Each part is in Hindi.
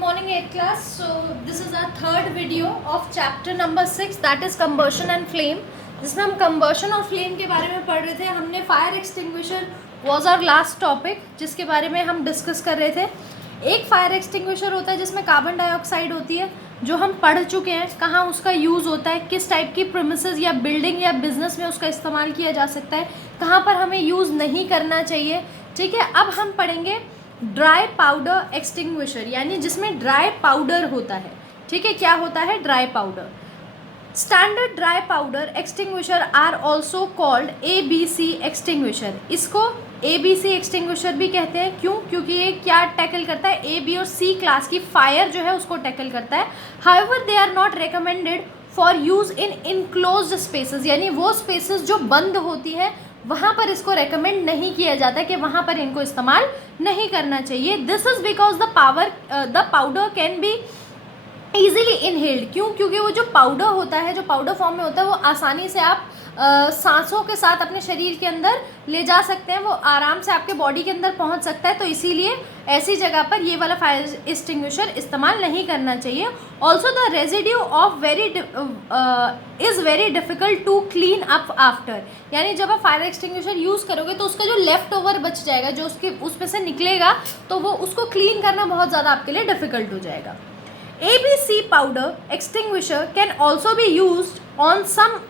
morning 8th class. So this is our third video of chapter number 6, that is combustion and flame, जिसमें हम combustion और flame के बारे में पढ़ रहे थे. हमने fire extinguisher was our last topic जिसके बारे में हम डिस्कस कर रहे थे. एक फायर एक्सटिंग्विशर होता है जिसमें कार्बन डाइऑक्साइड होती है, जो हम पढ़ चुके हैं. कहाँ उसका यूज़ होता है, किस टाइप की प्रीमिसेस या बिल्डिंग या बिजनेस में उसका इस्तेमाल किया जा सकता है, कहाँ पर हमें यूज़ नहीं करना चाहिए. ठीक है, अब हम पढ़ेंगे ड्राई पाउडर एक्सटिंग्विशर, यानी जिसमें ड्राई पाउडर होता है. ठीक है, क्या होता है dry powder. Standard dry powder extinguisher are also called ABC extinguisher. इसको ABC एक्सटिंग्विशर भी कहते हैं. क्यों? क्योंकि ये क्या टैकल करता है, A, B और C क्लास की फायर जो है उसको टैकल करता है. However they are not recommended for use in enclosed spaces, यानी वो स्पेसेस जो बंद होती है वहाँ पर इसको रेकमेंड नहीं किया जाता कि वहाँ पर इनको इस्तेमाल नहीं करना चाहिए. This is because the powder can be easily inhaled. क्यों? क्योंकि वो जो पाउडर होता है, जो पाउडर फॉर्म में होता है, वो आसानी से आप सांसों के साथ अपने शरीर के अंदर ले जा सकते हैं, वो आराम से आपके बॉडी के अंदर पहुंच सकता है. तो इसीलिए ऐसी जगह पर ये वाला फायर एक्सटिंग्विशर इस्तेमाल नहीं करना चाहिए. Also the residue of is very difficult to clean up after, यानी जब आप फायर एक्सटिंग्विशर यूज़ करोगे तो उसका जो लेफ़्ट ओवर बच जाएगा, जो उसमें से निकलेगा, तो वो उसको क्लीन करना बहुत ज़्यादा आपके लिए डिफ़िकल्ट हो जाएगा. ABC powder extinguisher can also be used on some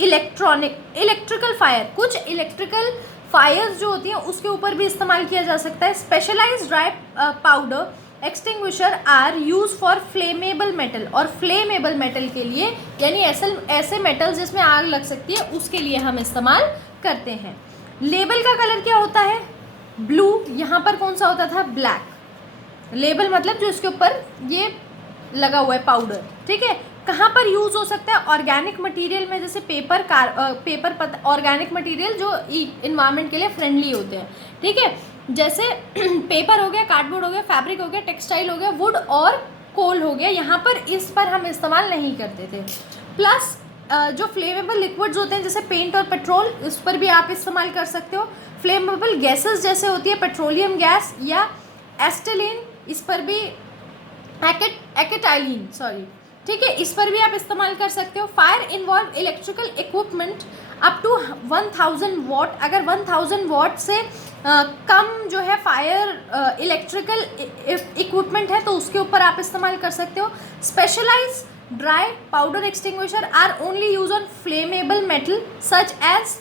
electrical fire. कुछ इलेक्ट्रिकल फायर्स जो होती हैं उसके ऊपर भी इस्तेमाल किया जा सकता है. Specialised dry powder extinguisher are use for flammable metal, और फ्लेमेबल मेटल के लिए, यानी ऐसे मेटल जिसमें आग लग सकती है, उसके लिए हम इस्तेमाल करते हैं. लेबल का कलर क्या होता है? ब्लू. यहाँ पर कौन सा होता था? ब्लैक. लेबल मतलब जो इसके ऊपर ये लगा हुआ है पाउडर. ठीक है, कहाँ पर यूज़ हो सकता है? ऑर्गेनिक मटेरियल में, जैसे पेपर ऑर्गेनिक मटेरियल जो इन्वायरमेंट के लिए फ्रेंडली होते हैं. ठीक है, जैसे पेपर हो गया, कार्डबोर्ड हो गया, फैब्रिक हो गया, टेक्सटाइल हो गया, वुड और कोल हो गया. यहाँ पर इस पर हम इस्तेमाल नहीं करते थे. प्लस जो फ्लेमेबल लिक्विड्स होते हैं जैसे पेंट और पेट्रोल, इस पर भी आप इस्तेमाल कर सकते हो. फ्लेमेबल गैसेस जैसे होती है पेट्रोलियम गैस या एस्टेलिन, इस पर भी एक्टाइलिन, सॉरी. ठीक है, इस पर भी आप इस्तेमाल कर सकते हो. Fire involve electrical equipment up to 1000 watt. अगर 1000 वॉट से कम जो है फायर इलेक्ट्रिकल इक्विपमेंट है तो उसके ऊपर आप इस्तेमाल कर सकते हो. Specialise dry powder extinguisher are only use on flammable metal such as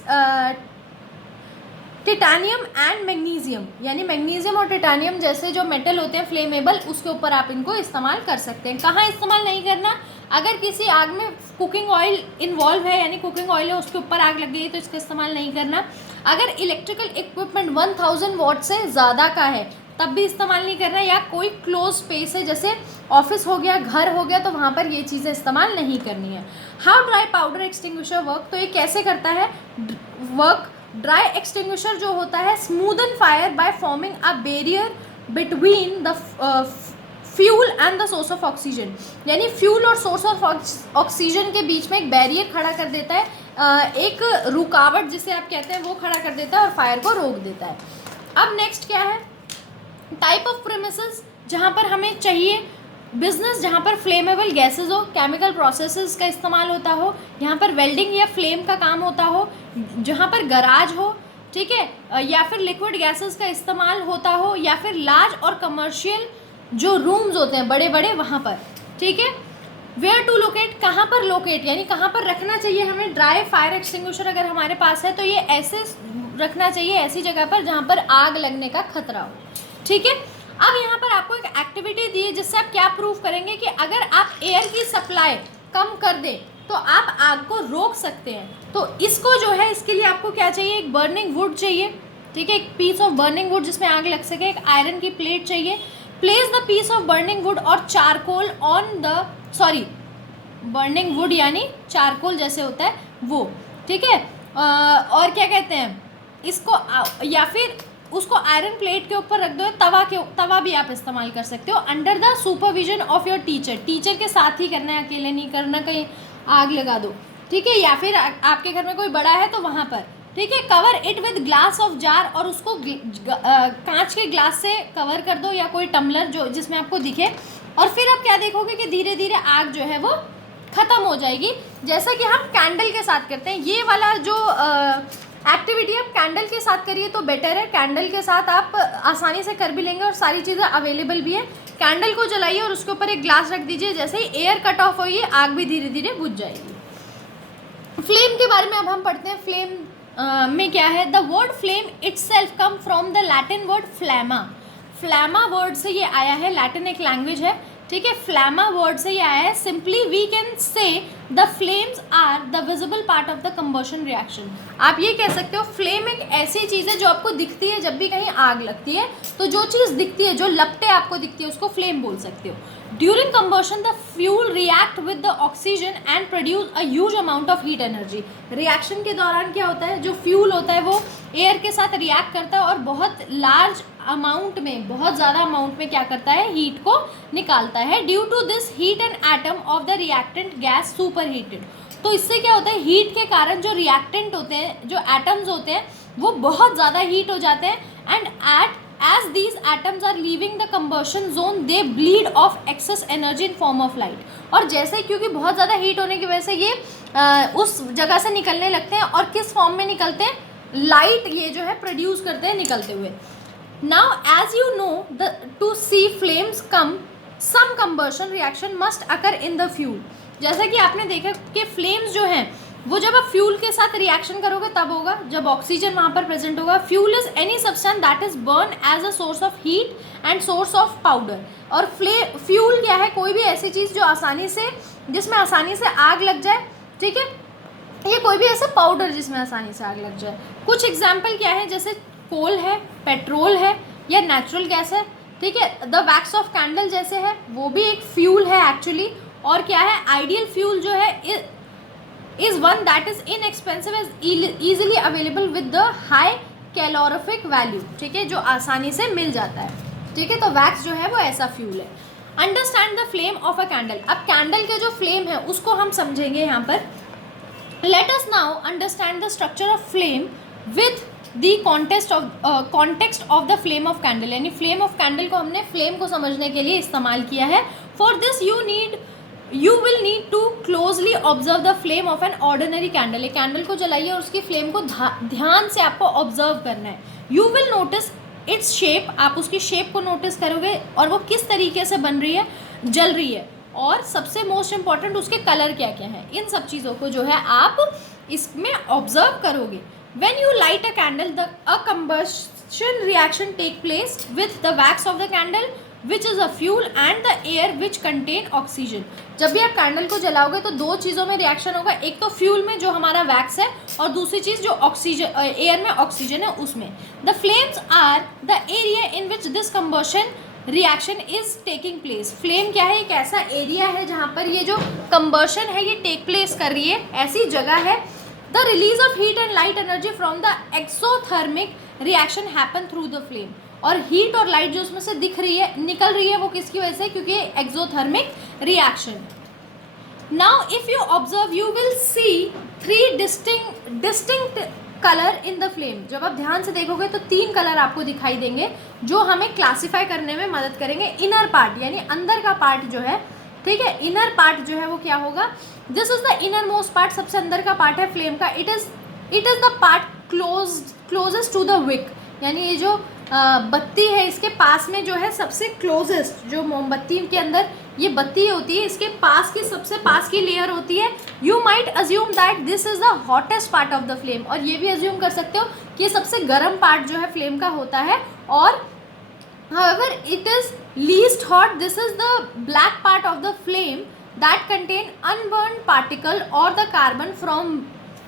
titanium and magnesium, यानी मैग्नीशियम और टिटानियम जैसे जो मेटल होते हैं फ्लेमेबल, उसके ऊपर आप इनको इस्तेमाल कर सकते हैं. कहाँ इस्तेमाल नहीं करना? अगर किसी आग में कुकिंग ऑयल इन्वॉल्व है, यानी कुकिंग ऑयल है, उसके ऊपर आग लग गई तो इसका इस्तेमाल नहीं करना. अगर इलेक्ट्रिकल इक्विपमेंट 1000 वॉट से ज़्यादा का है तब भी इस्तेमाल नहीं करना. या कोई क्लोज स्पेस है जैसे ऑफिस हो गया, घर हो गया, तो वहाँ पर ये चीज़ें इस्तेमाल नहीं करनी है. How dry powder extinguisher work, तो ये कैसे करता है वर्क? ड्राई एक्सटिंग्विशर जो होता है smoothen fire by forming a barrier between the fuel and the source of oxygen, यानी फ्यूल और सोर्स ऑफ ऑक्सीजन के बीच में एक बैरियर खड़ा कर देता है, एक रुकावट जिसे आप कहते हैं वो खड़ा कर देता है और फायर को रोक देता है. अब नेक्स्ट क्या है? टाइप ऑफ प्रीमिसेस जहाँ पर हमें चाहिए. बिजनेस जहाँ पर फ्लेमेबल गैसेस हो, केमिकल प्रोसेसेस का इस्तेमाल होता हो, यहाँ पर वेल्डिंग या फ्लेम का काम होता हो, जहाँ पर गराज हो, ठीक है, या फिर लिक्विड गैसेस का इस्तेमाल होता हो, या फिर लार्ज और कमर्शियल जो रूम्स होते हैं बड़े बड़े, वहाँ पर. ठीक है, वेयर टू लोकेट, कहाँ पर लोकेट, यानी कहाँ पर रखना चाहिए हमें ड्राई फायर एक्सटिंग्विशर अगर हमारे पास है तो ये ऐसे रखना चाहिए, ऐसी जगह पर जहाँ पर आग लगने का खतरा हो. ठीक है, अब यहाँ पर आपको एक एक्टिविटी दी है जिससे आप क्या प्रूव करेंगे कि अगर आप एयर की सप्लाई कम कर दें तो आप आग को रोक सकते हैं. तो इसको जो है, इसके लिए आपको क्या चाहिए? एक बर्निंग वुड चाहिए. ठीक है, एक पीस ऑफ बर्निंग वुड जिसमें आग लग सके. एक आयरन की प्लेट चाहिए. Place the piece of burning wood और charcoal on the, sorry, burning wood यानी चारकोल जैसे होता है वो. ठीक है, और क्या कहते हैं इसको, या फिर उसको आयरन प्लेट के ऊपर रख दो. तवा भी आप इस्तेमाल कर सकते हो. Under the supervision of your teacher के साथ ही करना है, अकेले नहीं करना, कहीं आग लगा दो. ठीक है, या फिर आपके घर में कोई बड़ा है तो वहाँ पर. ठीक है। Cover it with glass of jar, और उसको कांच के ग्लास से कवर कर दो या कोई टम्बलर जो जिसमें आपको दिखे, और फिर आप क्या देखोगे कि धीरे धीरे आग जो है वो ख़त्म हो जाएगी, जैसा कि हम कैंडल के साथ करते हैं। ये वाला जो एक्टिविटी आप कैंडल के साथ करिए तो बेटर है। कैंडल के साथ आप आसानी से कर भी लेंगे और सारी चीज़ें अवेलेबल भी है। कैंडल को जलाइए और उसके ऊपर एक ग्लास रख दीजिए, जैसे ही एयर कट ऑफ होगी आग भी धीरे धीरे बुझ जाएगी। फ्लेम के बारे में अब हम पढ़ते हैं। फ्लेम में क्या है? The word flame itself come from the Latin word flamma. Flamma word से ये आया है, लैटिन एक लैंग्वेज है, ठीक है। फ्लैमा वर्ड से ये आया है। Simply we can say the flames are the visible part of the combustion reaction. आप ये कह सकते हो फ्लेम एक ऐसी चीज़ है जो आपको दिखती है जब भी कहीं आग लगती है, तो जो चीज़ दिखती है, जो लपटें आपको दिखती है, उसको फ्लेम बोल सकते हो। During combustion the fuel react with the oxygen and produce a huge amount of heat energy. Reaction के दौरान क्या होता है, जो फ्यूल होता है वो एयर के साथ रिएक्ट करता है और बहुत लार्ज अमाउंट में, बहुत ज़्यादा अमाउंट में क्या करता है, हीट को निकालता है। Due to this heat and atom of the reactant gas super heated. तो इससे क्या होता है, हीट के कारण जो रिएक्टेंट होते हैं, जो एटम्स होते हैं, वो बहुत ज़्यादा हीट हो जाते हैं। And as these atoms are leaving the combustion zone they bleed off excess energy in form of light। और जैसे क्योंकि बहुत ज़्यादा हीट होने की वजह से ये उस जगह से निकलने लगते हैं, और किस फॉर्म में निकलते हैं, लाइट ये जो है प्रोड्यूस करते हैं निकलते हुए। Now as you know the to see flames come some combustion reaction must occur in the fuel. जैसा कि आपने देखा कि फ्लेम्स जो हैं वो जब आप फ्यूल के साथ रिएक्शन करोगे तब होगा जब ऑक्सीजन वहाँ पर प्रेजेंट होगा। Fuel is any substance that is burn as a source of heat and source of powder. और फ्यूल क्या है, कोई भी ऐसी चीज़ जो आसानी से, जिसमें आसानी से आग लग जाए, ठीक है, ये कोई भी ऐसा पाउडर जिसमें आसानी से आग लग जाए। कुछ एग्जाम्पल क्या है, जैसे कोल है, पेट्रोल है, या नेचुरल गैस है, ठीक है। द वैक्स ऑफ कैंडल जैसे है, वो भी एक फ्यूल है एक्चुअली। और क्या है, आइडियल फ्यूल जो है is one that is inexpensive is easily available with the high calorific value, ठीक है, जो आसानी से मिल जाता है, ठीक है। तो वैक्स जो है वो ऐसा फ्यूल है। Understand the flame of a candle. अब कैंडल के जो फ्लेम है उसको हम समझेंगे यहाँ पर। Let us now understand the structure of flame with the context of the flame of candle. यानी फ्लेम ऑफ कैंडल को हमने फ्लेम को समझने के लिए इस्तेमाल किया है। For this you will need to closely observe the flame of an ordinary candle। एक कैंडल को जलाइए और उसकी फ्लेम को ध्यान से आपको ऑब्जर्व करना है। You will notice its shape, आप उसकी शेप को नोटिस करोगे और वो किस तरीके से बन रही है, जल रही है, और सबसे मोस्ट इम्पॉर्टेंट उसके कलर क्या क्या है। इन सब चीज़ों को जो है आप इसमें ऑब्जर्व करोगे। When you light a candle, a combustion reaction take place with the wax of the candle which is a fuel and the air which contain oxygen। जब भी आप कैंडल को जलाओगे तो दो चीज़ों में रिएक्शन होगा, एक तो फ्यूल में जो हमारा वैक्स है, और दूसरी चीज़ जो ऑक्सीजन, एयर में ऑक्सीजन है उसमें। The flames are the area in which this combustion reaction is taking place. Flame क्या है, एक ऐसा एरिया है जहाँ पर ये जो कंबशन है ये टेक प्लेस कर रही है, ऐसी जगह है। The release of heat and light energy from the exothermic reaction happen through the flame. और हीट और लाइट जो उसमें से दिख रही है, निकल रही है, वो किसकी वजह से, क्योंकि exothermic reaction. Now if you observe you will see 3 distinct colour in the flame. जब आप ध्यान से देखोगे तो 3 कलर आपको दिखाई देंगे जो हमें क्लासीफाई करने में मदद करेंगे। इनर पार्ट यानी अंदर का पार्ट जो है, ठीक है, इनर पार्ट जो है वो क्या होगा, this is the inner most part, सबसे अंदर का पार्ट है फ्लेम का। It is the part closest to the wick, यानी ये जो बत्ती है इसके पास में जो है सबसे क्लोजेस्ट, जो मोमबत्ती के अंदर ये बत्ती होती है, इसके पास की सबसे पास की लेयर होती है। You might assume that this is the hottest part of the flame. और ये भी अज्यूम कर सकते हो कि ये सबसे गर्म पार्ट जो है फ्लेम का होता है। और however it is least hot, this is the black part of the flame that contain unburned particle or the carbon from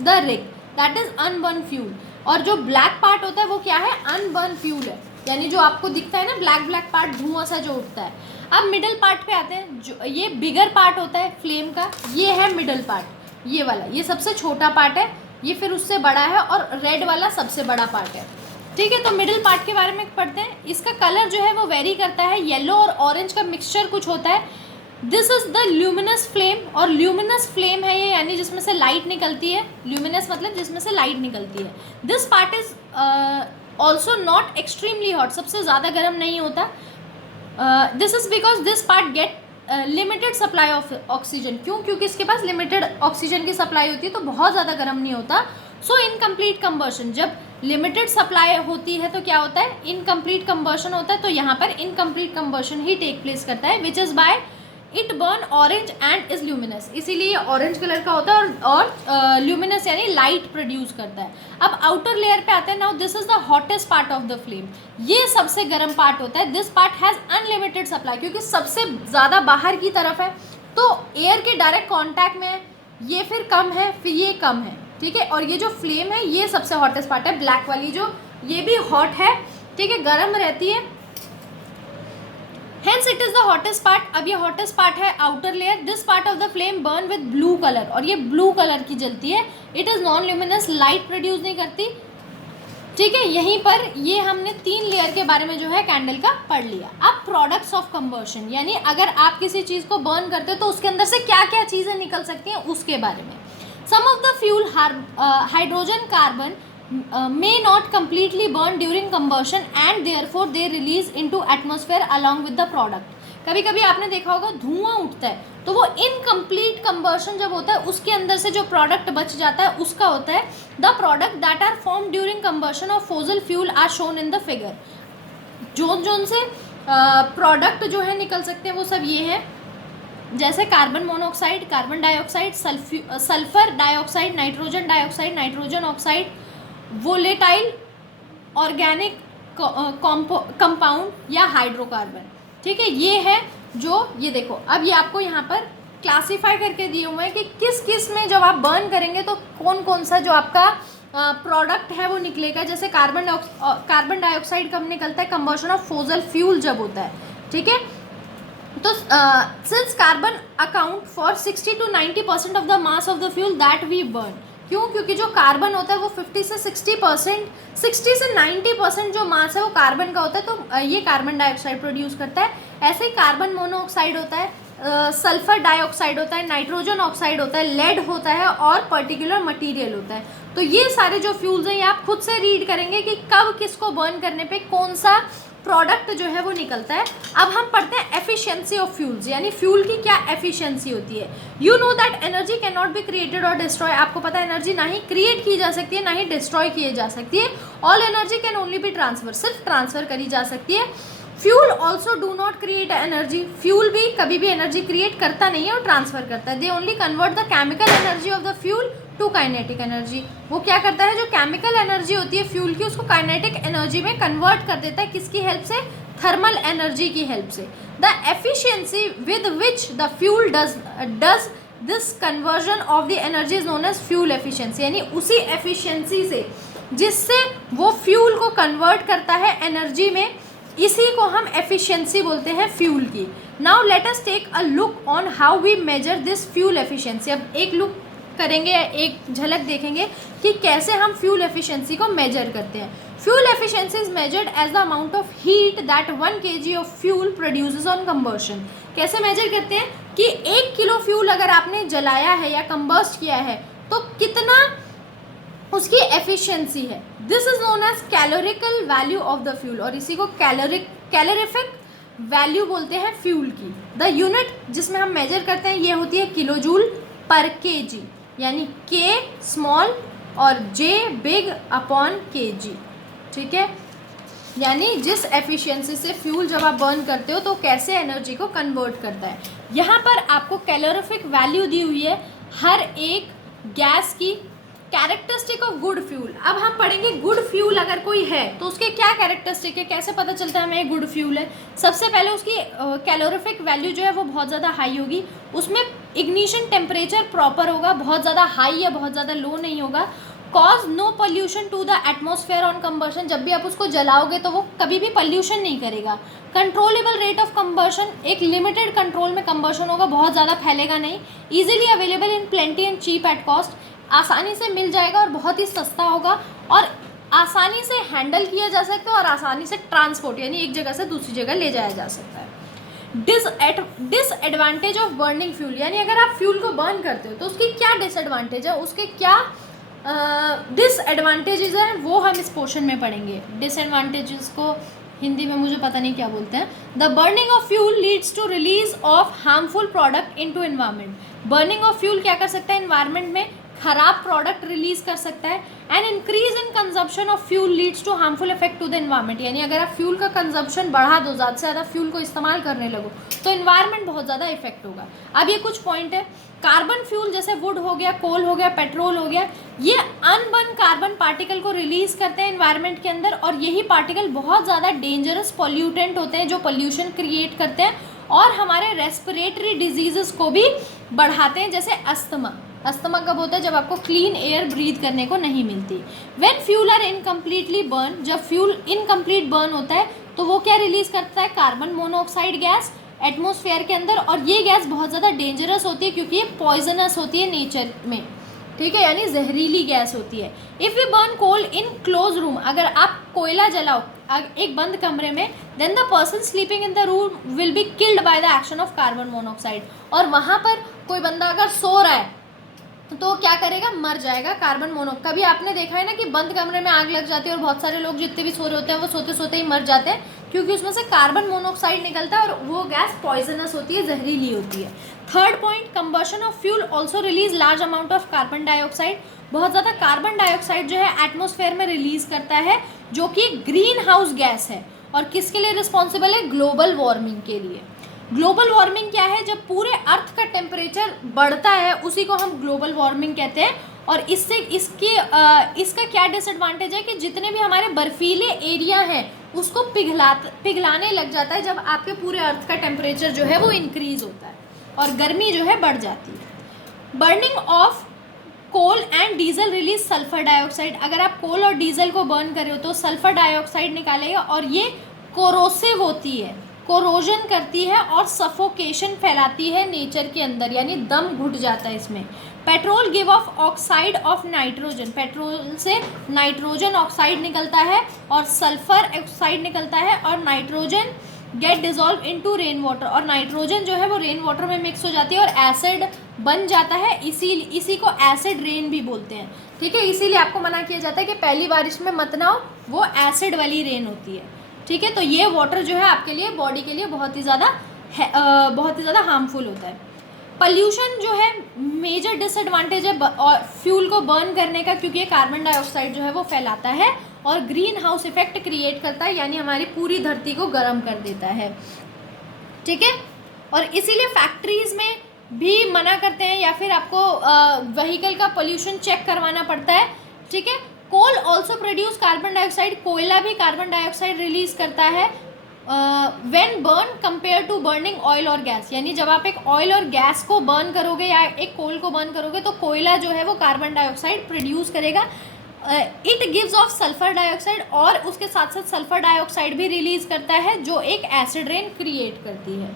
the wick, that is unburned fuel। और जो ब्लैक पार्ट होता है वो क्या है, अनबर्न फ्यूल है, यानी जो आपको दिखता है ना ब्लैक पार्ट, धुआं सा जो उठता है। अब मिडल पार्ट पे आते हैं, जो ये बिगर पार्ट होता है फ्लेम का, ये है मिडल पार्ट, ये वाला, ये सबसे छोटा पार्ट है, ये फिर उससे बड़ा है, और रेड वाला सबसे बड़ा पार्ट है, ठीक है। तो मिडिल पार्ट के बारे में पढ़ते हैं। इसका कलर जो है वो वेरी करता है, येलो और ऑरेंज का मिक्सचर कुछ होता है। This is the luminous flame, और ल्यूमिनस फ्लेम है ये, यानी जिसमें से लाइट निकलती है, ल्यूमिनस मतलब जिसमें से लाइट निकलती है। This part is also not extremely hot, सबसे ज़्यादा गर्म नहीं होता। This is because this part get limited supply of oxygen, क्यों? क्योंकि इसके पास लिमिटेड ऑक्सीजन की सप्लाई होती है, तो बहुत ज़्यादा गर्म नहीं होता। सो इनकम्प्लीट कंबर्शन, जब लिमिटेड सप्लाई होती है तो क्या होता है? इनकम्प्लीट कंबर्शन होता है। तो यहाँ पर इनकम्प्लीट कंबर्शन ही टेक प्लेस करता है, which is by it burn orange and is luminous, इसीलिए ये ऑरेंज कलर का होता है और ल्यूमिनस यानी लाइट प्रोड्यूस करता है। अब आउटर लेयर पे आते हैं। Now this is the hottest part of the flame, ये सबसे गर्म पार्ट होता है। This part has unlimited supply, क्योंकि सबसे ज़्यादा बाहर की तरफ है, तो एयर के डायरेक्ट कॉन्टैक्ट में है, ये फिर कम है, फिर ये कम है, ठीक है। और ये जो फ्लेम है ये सबसे हॉटेस्ट पार्ट है, ब्लैक वाली जो, ये भी हॉट है, ठीक है, गर्म रहती है। Hence it is the hottest part। अब ये hottest part है outer layer। This part of the flame burn with blue color, और ये blue color की जलती है। It is non luminous, light produce नहीं करती, ठीक है। यहीं पर ये हमने 3 लेयर के बारे में जो है कैंडल का पढ़ लिया। अब प्रोडक्ट्स ऑफ कंबर्शन, यानी अगर आप किसी चीज़ को बर्न करते हो तो उसके अंदर से क्या क्या चीज़ें निकल सकती हैं उसके बारे में। Some of the fuel hydrogen carbon may not completely burn during combustion and therefore they release into atmosphere along with the product। कभी कभी आपने देखा होगा धुआं उठता है, तो वो इनकम्प्लीट कंबर्शन जब होता है उसके अंदर से जो प्रोडक्ट बच जाता है उसका होता है the product that are form during combustion of fossil fuel are shown in the figure. Zone से प्रोडक्ट जो है निकल सकते हैं वो सब ये है, जैसे carbon monoxide, carbon dioxide, sulphur dioxide, nitrogen dioxide, nitrogen oxide, volatile organic compound या हाइड्रोकार्बन, ठीक है। ये है जो, ये देखो अब ये आपको यहाँ पर क्लासीफाई करके दिए हुए हैं कि किस किस में जब आप बर्न करेंगे तो कौन कौन सा जो आपका प्रोडक्ट है वो निकलेगा। जैसे कार्बन डाइऑक्साइड कब निकलता है? कंबशन ऑफ फॉसिल फ्यूल जब होता है, ठीक है। तो since carbon account for 60 to 90% of the mass of the fuel that we burn, क्यों? क्योंकि जो कार्बन होता है वो 50 से 60%, 60 से 90% जो मास है वो कार्बन का होता है, तो ये कार्बन डाइऑक्साइड प्रोड्यूस करता है। ऐसे ही कार्बन मोनोऑक्साइड होता है, सल्फर डाइऑक्साइड होता है, नाइट्रोजन ऑक्साइड होता है, लेड होता है और पर्टिकुलर मटेरियल होता है। तो ये सारे जो फ्यूल्स हैं ये आप खुद से रीड करेंगे कि कब किसको बर्न करने पे कौन सा प्रोडक्ट जो है वो निकलता है। अब हम पढ़ते हैं एफिशिएंसी ऑफ फ्यूल्स, यानी फ्यूल की क्या एफिशिएंसी होती है। You know that energy can not be created और डिस्ट्रॉय, आपको पता है एनर्जी ना ही क्रिएट की जा सकती है ना ही डिस्ट्रॉय की जा सकती है। All energy can only be transfer, सिर्फ ट्रांसफर करी जा सकती है। Fuel also do not create energy, fuel भी कभी भी एनर्जी क्रिएट करता नहीं है और ट्रांसफर करता है। They only convert the chemical energy of the fuel to kinetic energy, वो क्या करता है जो केमिकल एनर्जी होती है फ्यूल की उसको काइनेटिक एनर्जी में कन्वर्ट कर देता है। किसकी हेल्प से? थर्मल एनर्जी की हेल्प से। The efficiency with which the fuel does this conversion of the energy is known as fuel efficiency, यानी उसी एफिशिएंसी से जिससे वो फ्यूल को कन्वर्ट करता है एनर्जी में, इसी को हम एफिशिएंसी बोलते हैं फ्यूल की। Now let us take a look on how we measure this fuel efficiency. अब एक लुक करेंगे, एक झलक देखेंगे कि कैसे हम फ्यूल एफिशिएंसी को मेजर करते हैं। Fuel efficiency is measured as the amount of heat that 1 kg of fuel produces on combustion. कैसे मेजर करते हैं कि 1 किलो फ्यूल अगर आपने जलाया है या कंबस्ट किया है तो कितना उसकी एफिशिएंसी है। This is known as calorical value of the fuel, और इसी को कैलोरिफिक वैल्यू बोलते हैं फ्यूल की। द यूनिट जिसमें हम मेजर करते हैं ये होती है किलो जूल पर केजी, यानी के स्मॉल और जे बिग अपॉन केजी, ठीक है। यानी जिस एफिशिएंसी से फ्यूल जब आप बर्न करते हो तो कैसे एनर्जी को कन्वर्ट करता है। यहाँ पर आपको कैलोरिफिक वैल्यू दी हुई है हर एक गैस की। कैरेक्टरिस्टिक ऑफ गुड फ्यूल, अब हम पढ़ेंगे गुड फ्यूल अगर कोई है तो उसके क्या कैरेक्टरिस्टिक है, कैसे पता चलता है हमें गुड फ्यूल है। सबसे पहले उसकी कैलोरिफिक वैल्यू जो है वो बहुत ज़्यादा हाई होगी, उसमें इग्निशन टेम्परेचर प्रॉपर होगा, बहुत ज़्यादा हाई या बहुत ज़्यादा लो नहीं होगा। Cause no pollution to the atmosphere on combustion, जब भी आप उसको जलाओगे तो वो कभी भी पॉल्यूशन नहीं करेगा। कंट्रोलेबल रेट ऑफ कंबशन, एक लिमिटेड कंट्रोल में कंबशन होगा, बहुत ज़्यादा फैलेगा नहीं। Easily available in plenty and cheap at cost, आसानी से मिल जाएगा और बहुत ही सस्ता होगा और आसानी से हैंडल किया जा सकता है और आसानी से ट्रांसपोर्ट यानी एक जगह से दूसरी जगह ले जाया जा सकता है। डिसएडवांटेज ऑफ बर्निंग फ्यूल, यानी अगर आप फ्यूल को बर्न करते हो तो उसकी क्या डिसएडवांटेज है, उसके क्या डिसएडवांटेजेस हैं, वो हम इस पोर्शन में पढ़ेंगे। डिसएडवांटेजेस को हिंदी में मुझे पता नहीं क्या बोलते हैं। The burning of fuel leads to release of harmful product into environment. Burning of fuel क्या कर सकता है, एनवायरनमेंट में खराब प्रोडक्ट रिलीज कर सकता है। And increase in consumption of fuel leads to harmful effect to the environment, यानी अगर आप फ्यूल का कंजम्पशन बढ़ा दो, ज़्यादा से ज़्यादा फ्यूल को इस्तेमाल करने लगो तो एनवायरनमेंट बहुत ज़्यादा इफेक्ट होगा। अब ये कुछ पॉइंट है। कार्बन फ्यूल जैसे वुड हो गया, कोल हो गया, पेट्रोल हो गया, ये अनबर्न कार्बन पार्टिकल को रिलीज करते हैं एनवायरनमेंट के अंदर, और यही पार्टिकल बहुत ज़्यादा डेंजरस पॉल्यूटेंट होते हैं जो पॉल्यूशन क्रिएट करते हैं और हमारे रेस्पिरेटरी डिजीजेस को भी बढ़ाते हैं, जैसे अस्थमा। अस्थमा कब होता है, जब आपको क्लीन एयर ब्रीथ करने को नहीं मिलती। When fuel are incompletely burn, जब फ्यूल इनकम्प्लीट बर्न होता है तो वो क्या रिलीज करता है, कार्बन मोनोऑक्साइड गैस एटमॉस्फेयर के अंदर, और ये गैस बहुत ज़्यादा डेंजरस होती है क्योंकि ये पॉइजनस होती है नेचर में, ठीक है, यानी जहरीली गैस होती है। If we burn coal in close room, अगर आप कोयला जलाओ एक बंद कमरे में, then the person sleeping in the room will be killed by the action of carbon monoxide, और वहाँ पर कोई बंदा अगर सो रहा है तो क्या करेगा, मर जाएगा कार्बन मोनो। कभी आपने देखा है ना कि बंद कमरे में आग लग जाती है और बहुत सारे लोग जितने भी सो रहे होते हैं वो सोते सोते ही मर जाते हैं, क्योंकि उसमें से कार्बन मोनोऑक्साइड निकलता है और वो गैस पॉइजनस होती है, जहरीली होती है। Third point, combustion of fuel also release large amount of carbon dioxide, बहुत ज़्यादा कार्बन डाइऑक्साइड जो है एटमॉस्फेयर में रिलीज करता है, जो कि ग्रीन हाउस गैस है, और किसके लिए रिस्पॉन्सिबल है, ग्लोबल वार्मिंग के लिए। ग्लोबल वार्मिंग क्या है, जब पूरे अर्थ का टेम्परेचर बढ़ता है उसी को हम ग्लोबल वार्मिंग कहते हैं, और इससे इसका क्या डिसएडवांटेज है कि जितने भी हमारे बर्फीले एरिया हैं उसको पिघलाने लग जाता है जब आपके पूरे अर्थ का टेम्परेचर जो है वो इंक्रीज होता है और गर्मी जो है बढ़ जाती है। Burning of coal and diesel release sulphur dioxide, अगर आप कोल और डीजल को बर्न कर रहे हो तो सल्फर डाइऑक्साइड निकालेगा, और ये कोरोसिव होती है, कोरोजन करती है और सफोकेशन फैलाती है नेचर के अंदर, यानी दम घुट जाता है इसमें। Petrol give off oxide of nitrogen, petrol से नाइट्रोजन ऑक्साइड निकलता है और सल्फर ऑक्साइड निकलता है, और nitrogen get dissolve into rain water, और नाइट्रोजन जो है वो रेन वाटर में मिक्स हो जाती है और एसिड बन जाता है, इसी को एसिड रेन भी बोलते हैं, ठीक है। इसीलिए आपको मना किया जाता है कि पहली बारिश में मत नहाओ, वो एसिड वाली रेन होती है, ठीक है। तो ये वाटर जो है आपके लिए, बॉडी के लिए बहुत ही ज़्यादा हार्मफुल होता है। पॉल्यूशन जो है मेजर डिसएडवांटेज है फ्यूल को बर्न करने का, क्योंकि ये कार्बन डाइऑक्साइड जो है वो फैलाता है और ग्रीन हाउस इफेक्ट क्रिएट करता है, यानी हमारी पूरी धरती को गर्म कर देता है, ठीक है। और इसीलिए फैक्ट्रीज में भी मना करते हैं, या फिर आपको व्हीकल का पोल्यूशन चेक करवाना पड़ता है, ठीक है। Coal also produce carbon dioxide, कोयला भी कार्बन डाइऑक्साइड रिलीज करता है when burn compare to burning oil और गैस, यानी जब आप एक ऑयल और गैस को बर्न करोगे या एक कोल को बर्न करोगे तो कोयला जो है वो कार्बन डाइऑक्साइड प्रोड्यूस करेगा। It gives off sulphur dioxide, और उसके साथ साथ सल्फर डाइऑक्साइड भी रिलीज करता है जो एक एसिड रेन क्रिएट करती है।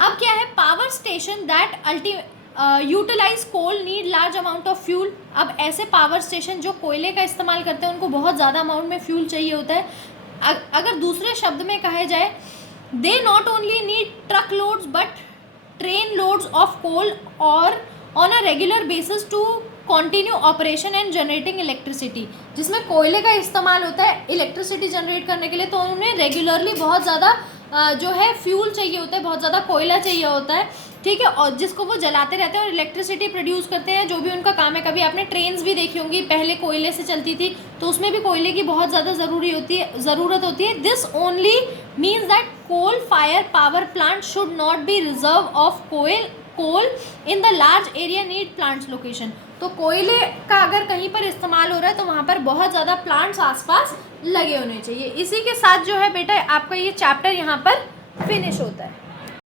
अब क्या है, power station that utilise coal need large amount of fuel, अब ऐसे पावर स्टेशन जो कोयले का इस्तेमाल करते हैं उनको बहुत ज़्यादा अमाउंट में फ्यूल चाहिए होता है। अगर दूसरे शब्द में कहा जाए, they not only need truck loads but train loads of coal और on a regular basis to continue operation and generating electricity, जिसमें कोयले का इस्तेमाल होता है इलेक्ट्रिसिटी जनरेट करने के लिए, तो उन्हें रेगुलरली बहुत ज़्यादा जो है फ्यूल चाहिए होता है, बहुत ज़्यादा कोयला चाहिए होता है, ठीक है, और जिसको वो जलाते रहते हैं और इलेक्ट्रिसिटी प्रोड्यूस करते हैं, जो भी उनका काम है। कभी आपने ट्रेन्स भी देखी होंगी, पहले कोयले से चलती थी, तो उसमें भी कोयले की बहुत ज़्यादा ज़रूरत होती है। This only means that coal fire power plant should not be reserve of coal in the large area need plants location, तो कोयले का अगर कहीं पर इस्तेमाल हो रहा है तो वहाँ पर बहुत ज़्यादा प्लांट्स आसपास लगे होने चाहिए। इसी के साथ जो है बेटा आपका ये चैप्टर यहाँ पर फिनिश होता है।